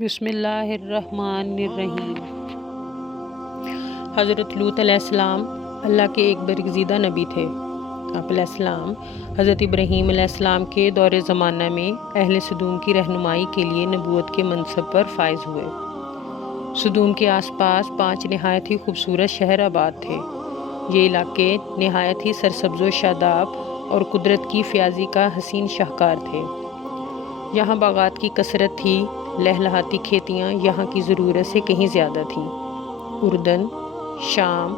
بسم اللہ الرحمن الرحیم۔ حضرت لوط علیہ السلام اللہ کے ایک برگزیدہ نبی تھے۔ آپ علیہ السلام حضرت ابراہیم علیہ السلام کے دور زمانہ میں اہل سدوم کی رہنمائی کے لیے نبوت کے منصب پر فائز ہوئے۔ سدوم کے آس پاس 5 نہایت ہی خوبصورت شہر آباد تھے۔ یہ علاقے نہایت ہی سرسبز و شاداب اور قدرت کی فیاضی کا حسین شاہکار تھے۔ یہاں باغات کی کثرت تھی، لہلہاتی کھیتیاں یہاں کی ضرورت سے کہیں زیادہ تھیں۔ اردن، شام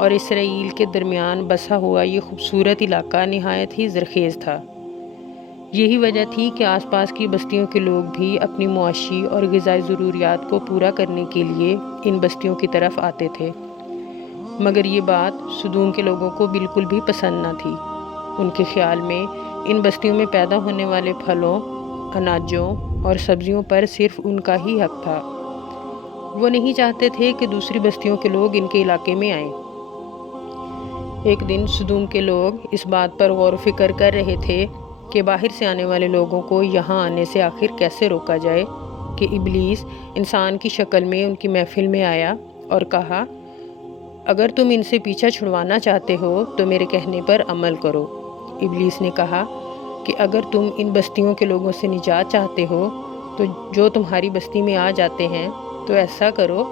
اور اسرائیل کے درمیان بسا ہوا یہ خوبصورت علاقہ نہایت ہی زرخیز تھا۔ یہی وجہ تھی کہ آس پاس کی بستیوں کے لوگ بھی اپنی معاشی اور غذائی ضروریات کو پورا کرنے کے لیے ان بستیوں کی طرف آتے تھے۔ مگر یہ بات سدوم کے لوگوں کو بالکل بھی پسند نہ تھی۔ ان کے خیال میں ان بستیوں میں پیدا ہونے والے پھلوں، اناجوں اور سبزیوں پر صرف ان کا ہی حق تھا۔ وہ نہیں چاہتے تھے کہ دوسری بستیوں کے لوگ ان کے علاقے میں آئیں۔ ایک دن سدوم کے لوگ اس بات پر غور و فکر کر رہے تھے کہ باہر سے آنے والے لوگوں کو یہاں آنے سے آخر کیسے روکا جائے کہ ابلیس انسان کی شکل میں ان کی محفل میں آیا اور کہا، اگر تم ان سے پیچھا چھڑوانا چاہتے ہو تو میرے کہنے پر عمل کرو۔ ابلیس نے کہا کہ اگر تم ان بستیوں کے لوگوں سے نجات چاہتے ہو تو جو تمہاری بستی میں آ جاتے ہیں تو ایسا کرو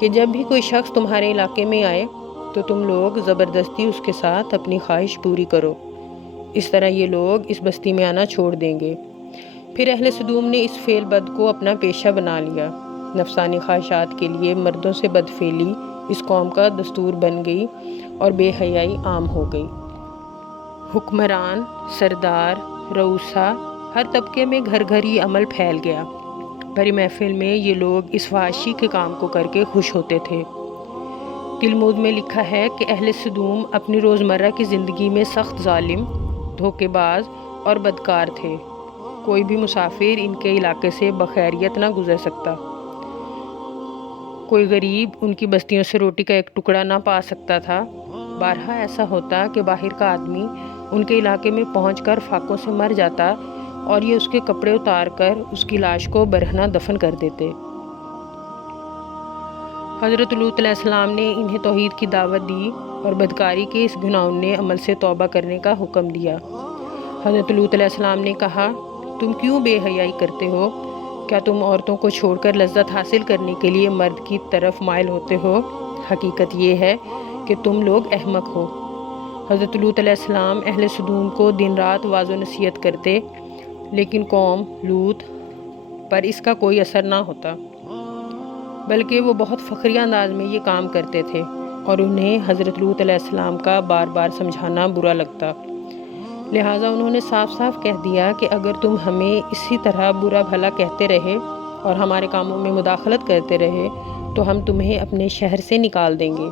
کہ جب بھی کوئی شخص تمہارے علاقے میں آئے تو تم لوگ زبردستی اس کے ساتھ اپنی خواہش پوری کرو۔ اس طرح یہ لوگ اس بستی میں آنا چھوڑ دیں گے۔ پھر اہل سدوم نے اس فعل بد کو اپنا پیشہ بنا لیا۔ نفسانی خواہشات کے لیے مردوں سے بدفعلی اس قوم کا دستور بن گئی اور بے حیائی عام ہو گئی۔ حکمران، سردار، رؤسا، ہر طبقے میں گھر گھر یہ عمل پھیل گیا۔ بھری محفل میں یہ لوگ اس فحاشی کے کام کو کر کے خوش ہوتے تھے۔ تلمود میں لکھا ہے کہ اہل سدوم اپنی روزمرہ کی زندگی میں سخت ظالم، دھوکے باز اور بدکار تھے۔ کوئی بھی مسافر ان کے علاقے سے بخیریت نہ گزر سکتا۔ کوئی غریب ان کی بستیوں سے روٹی کا ایک ٹکڑا نہ پا سکتا تھا۔ بارہا ایسا ہوتا کہ باہر کا آدمی ان کے علاقے میں پہنچ کر فاقوں سے مر جاتا اور یہ اس کے کپڑے اتار کر اس کی لاش کو برہنہ دفن کر دیتے۔ حضرت لوط علیہ السلام نے انہیں توحید کی دعوت دی اور بدکاری کے اس گھناؤنے عمل سے توبہ کرنے کا حکم دیا۔ حضرت لوط علیہ السلام نے کہا، تم کیوں بے حیائی کرتے ہو؟ کیا تم عورتوں کو چھوڑ کر لذت حاصل کرنے کے لیے مرد کی طرف مائل ہوتے ہو؟ حقیقت یہ ہے کہ تم لوگ احمق ہو۔ حضرت لوط علیہ السلام اہل سدوم کو دن رات واعظ و نصیحت کرتے، لیکن قوم لوط پر اس کا کوئی اثر نہ ہوتا، بلکہ وہ بہت فخریہ انداز میں یہ کام کرتے تھے اور انہیں حضرت لوط علیہ السلام کا بار بار سمجھانا برا لگتا۔ لہٰذا انہوں نے صاف صاف کہہ دیا کہ اگر تم ہمیں اسی طرح برا بھلا کہتے رہے اور ہمارے کاموں میں مداخلت کرتے رہے تو ہم تمہیں اپنے شہر سے نکال دیں گے۔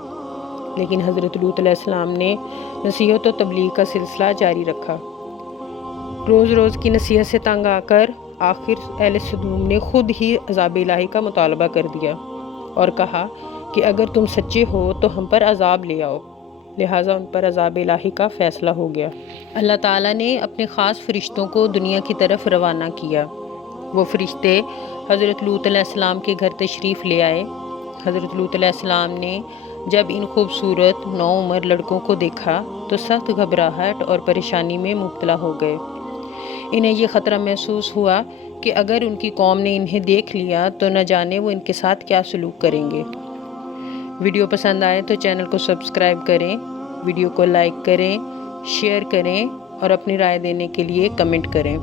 لیکن حضرت لوط علیہ السلام نے نصیحت و تبلیغ کا سلسلہ جاری رکھا۔ روز روز کی نصیحت سے تنگ آ کر آخر اہل سدوم نے خود ہی عذاب الہی کا مطالبہ کر دیا اور کہا کہ اگر تم سچے ہو تو ہم پر عذاب لے آؤ۔ لہٰذا ان پر عذاب الہی کا فیصلہ ہو گیا۔ اللہ تعالیٰ نے اپنے خاص فرشتوں کو دنیا کی طرف روانہ کیا۔ وہ فرشتے حضرت لوط علیہ السلام کے گھر تشریف لے آئے۔ حضرت لوط علیہ السلام نے جب ان خوبصورت نوعمر لڑکوں کو دیکھا تو سخت گھبراہٹ اور پریشانی میں مبتلا ہو گئے۔ انہیں یہ خطرہ محسوس ہوا کہ اگر ان کی قوم نے انہیں دیکھ لیا تو نہ جانے وہ ان کے ساتھ کیا سلوک کریں گے۔ ویڈیو پسند آئے تو چینل کو سبسکرائب کریں، ویڈیو کو لائک کریں، شیئر کریں اور اپنی رائے دینے کے لیے کمنٹ کریں۔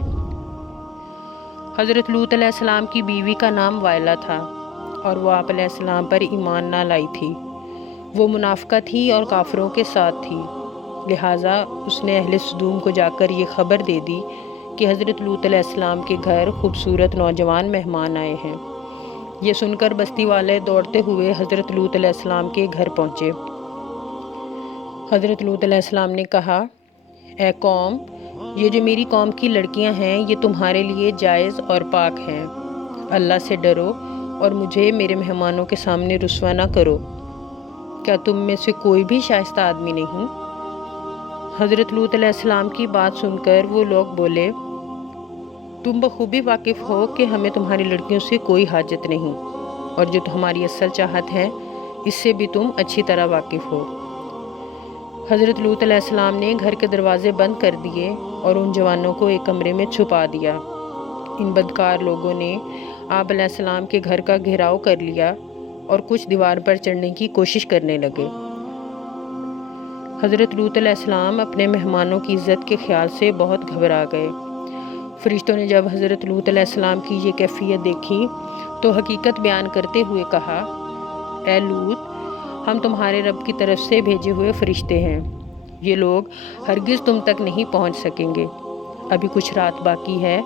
حضرت لوط علیہ السلام کی بیوی کا نام وائلہ تھا اور وہ آپ علیہ السلام پر ایمان نہ لائی تھی۔ وہ منافقہ تھی اور کافروں کے ساتھ تھی۔ لہٰذا اس نے اہل سدوم کو جا کر یہ خبر دے دی کہ حضرت لوط علیہ السلام کے گھر خوبصورت نوجوان مہمان آئے ہیں۔ یہ سن کر بستی والے دوڑتے ہوئے حضرت لوط علیہ السلام کے گھر پہنچے۔ حضرت لوط علیہ السلام نے کہا، اے قوم، یہ جو میری قوم کی لڑکیاں ہیں یہ تمہارے لیے جائز اور پاک ہیں۔ اللہ سے ڈرو اور مجھے میرے مہمانوں کے سامنے رسوا نہ کرو۔ کیا تم میں سے کوئی بھی شائستہ آدمی نہیں؟ حضرت لوط علیہ السلام کی بات سن کر وہ لوگ بولے، تم بخوبی واقف ہو کہ ہمیں تمہاری لڑکیوں سے کوئی حاجت نہیں، اور جو ہماری اصل چاہت ہے اس سے بھی تم اچھی طرح واقف ہو۔ حضرت لوط علیہ السلام نے گھر کے دروازے بند کر دیے اور ان جوانوں کو ایک کمرے میں چھپا دیا۔ ان بدکار لوگوں نے آپ علیہ السلام کے گھر کا گھیراؤ کر لیا اور کچھ دیوار پر چڑھنے کی کوشش کرنے لگے۔ حضرت لوط علیہ السلام اپنے مہمانوں کی عزت کے خیال سے بہت گھبرا گئے۔ فرشتوں نے جب حضرت لوط علیہ السلام کی یہ کیفیت دیکھی تو حقیقت بیان کرتے ہوئے کہا، اے لوط، ہم تمہارے رب کی طرف سے بھیجے ہوئے فرشتے ہیں، یہ لوگ ہرگز تم تک نہیں پہنچ سکیں گے۔ ابھی کچھ رات باقی ہے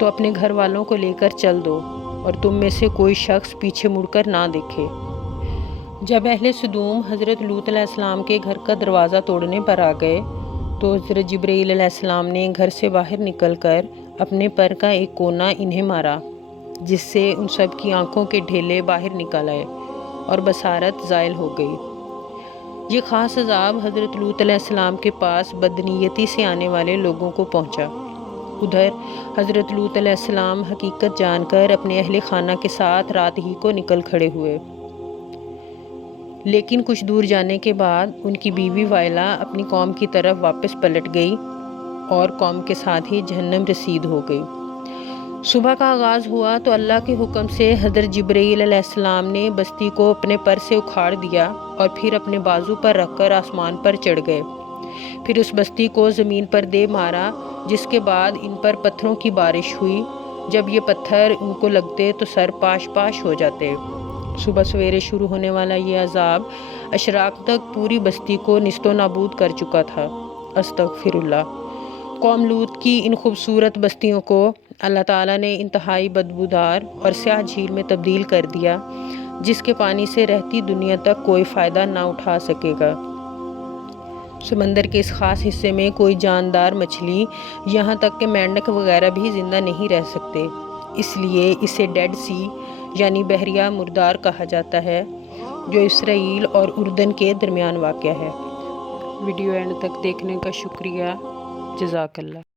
تو اپنے گھر والوں کو لے کر چل دو اور تم میں سے کوئی شخص پیچھے مڑ کر نہ دیکھے۔ جب اہل سدوم حضرت لوط علیہ السلام کے گھر کا دروازہ توڑنے پر آ گئے تو حضرت جبرائیل علیہ السلام نے گھر سے باہر نکل کر اپنے پر کا ایک کونا انہیں مارا، جس سے ان سب کی آنکھوں کے ڈھیلے باہر نکل آئے اور بصارت زائل ہو گئی۔ یہ خاص عذاب حضرت لوط علیہ السلام کے پاس بدنیتی سے آنے والے لوگوں کو پہنچا۔ ادھر حضرت لوط علیہ السلام حقیقت جان کر اپنے اہل خانہ کے ساتھ رات ہی کو نکل کھڑے ہوئے، لیکن کچھ دور جانے کے بعد ان کی بیوی وائلہ اپنی قوم کی طرف واپس پلٹ گئی اور قوم کے ساتھ ہی جہنم رسید ہو گئی۔ صبح کا آغاز ہوا تو اللہ کے حکم سے حضرت جبرائیل علیہ السلام نے بستی کو اپنے پر سے اکھاڑ دیا اور پھر اپنے بازو پر رکھ کر آسمان پر چڑھ گئے۔ پھر اس بستی کو زمین پر دے مارا، جس کے بعد ان پر پتھروں کی بارش ہوئی۔ جب یہ پتھر ان کو لگتے تو سر پاش پاش ہو جاتے۔ صبح سویرے شروع ہونے والا یہ عذاب اشراق تک پوری بستی کو نیست و نابود کر چکا تھا۔ استغفر اللہ۔ قوم لوط کی ان خوبصورت بستیوں کو اللہ تعالیٰ نے انتہائی بدبودار اور سیاہ جھیل میں تبدیل کر دیا، جس کے پانی سے رہتی دنیا تک کوئی فائدہ نہ اٹھا سکے گا۔ سمندر کے اس خاص حصے میں کوئی جاندار مچھلی، یہاں تک کہ مینڈک وغیرہ بھی زندہ نہیں رہ سکتے، اس لیے اسے ڈیڈ سی یعنی بحریہ مردار کہا جاتا ہے، جو اسرائیل اور اردن کے درمیان واقع ہے۔ ویڈیو اینڈ تک دیکھنے کا شکریہ، جزاک اللہ۔